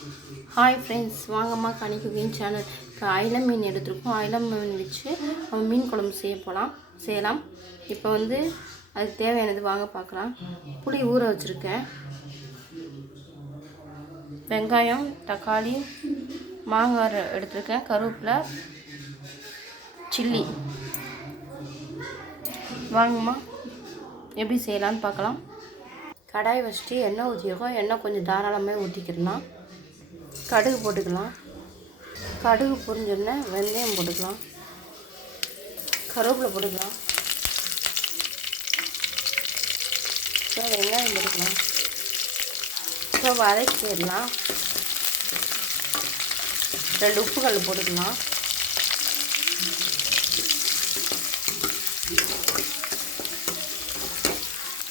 Hi friends வாங்கம்மா கனி cooking channel இப்போ அயில மீன் எடுத்துருக்கோம். அயில மீன் வச்சு நம்ம மீன் குழம்பு செய்ய போகலாம் செய்யலாம். இப்போ வந்து அதுக்கு தேவையானது வாங்க பார்க்கலாம். புளி ஊற வச்சுருக்கேன். வெங்காயம் தக்காளி மாங்காய் எடுத்துருக்கேன். கருவேப்பிலை சில்லி. வாங்கம்மா. எப்படி செய்யலான்னு பார்க்கலாம். கடாய் வச்சுட்டு எண்ணெய் ஊற்றிருக்கோம் எண்ணெய் கொஞ்சம் தாராளமாக ஊற்றிக்கிடலாம் கடுகு போட்டுக்கலாம். கடுகு புரிஞ்சோடனே வெந்தயம் போட்டுக்கலாம். கருவேப்பிலை போட்டுக்கலாம். ஸோ வெங்காயம் போட்டுக்கலாம். ஸோ வதக்கிடலாம். ரெண்டு உப்பு கல் போட்டுக்கலாம்.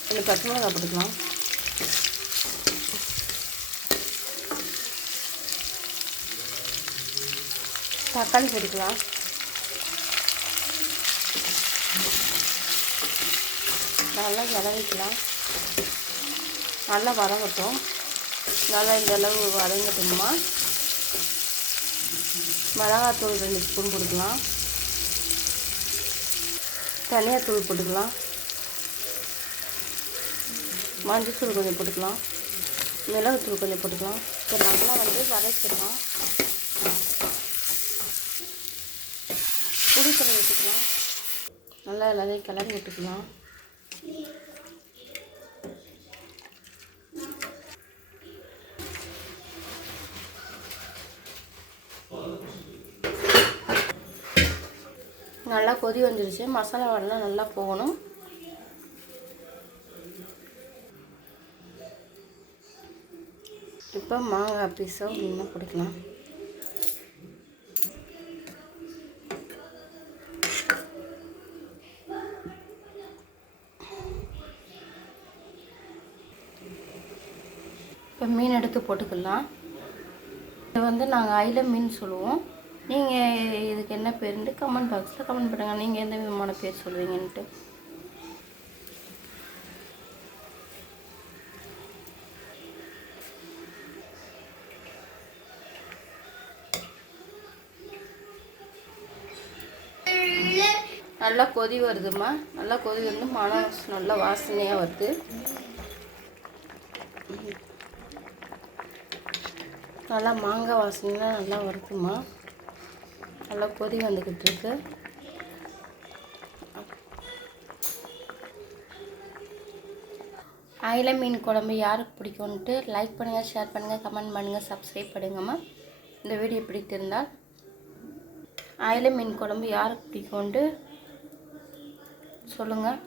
ரெண்டு பச்சை மிளகாய் போட்டுக்கலாம். தக்காளி போட்டுக்கலாம் நல்லா வதங்கிக்கலாம் நல்லா வதங்கட்டும். நல்லா இந்த அளவு வதங்கட்டுமா? மிளகாத்தூள் ரெண்டு ஸ்பூன் போட்டுக்கலாம். தனியாத்தூள் போட்டுக்கலாம். மஞ்சத்தூள் கொஞ்சம் போட்டுக்கலாம். மிளகுத்தூள் கொஞ்சம் போட்டுக்கலாம். இப்போ நல்லா வந்து வதக்கிடலாம். புளி பண்ணி ஊற்றிக்கலாம் நல்லா எல்லாத்தையும் கிளறி விட்டுக்கலாம். நல்லா கொதி வந்துருச்சு. மசாலா வாடெல்லாம் நல்லா போகணும். இப்போ மாங்காய் பீஸாக இன்னும் பிடிக்கலாம் இப்போ மீன் எடுத்து போட்டுக்கலாம். இது வந்து நாங்கள் அயில மீன் சொல்லுவோம். நீங்கள் இதுக்கு என்ன பேருன்ட்டு கமெண்ட் பாக்ஸில் கமெண்ட் பண்ணுங்கள் நீங்கள் எந்த விதமான பேர் சொல்லுவீங்கன்ட்டு. நல்லா கொதி வருதும்மா. நல்லா கொதி வந்து மனம் நல்லா வாசனையாக வருது. நல்லா மாங்காய் வாசனைலாம் நல்லா வருதுமா நல்லா கொதி வந்துக்கிட்டு இருக்கு அயில மீன் குழம்பு யாருக்கு பிடிக்கும்ன்ட்டு லைக் பண்ணுங்கள் ஷேர் பண்ணுங்கள் கமெண்ட் பண்ணுங்கள் சப்ஸ்கிரைப் பண்ணுங்கம்மா. இந்த வீடியோ பிடித்திருந்தால் அயில மீன் குழம்பு யாருக்கு பிடிக்கும்ன்ட்டு சொல்லுங்கள்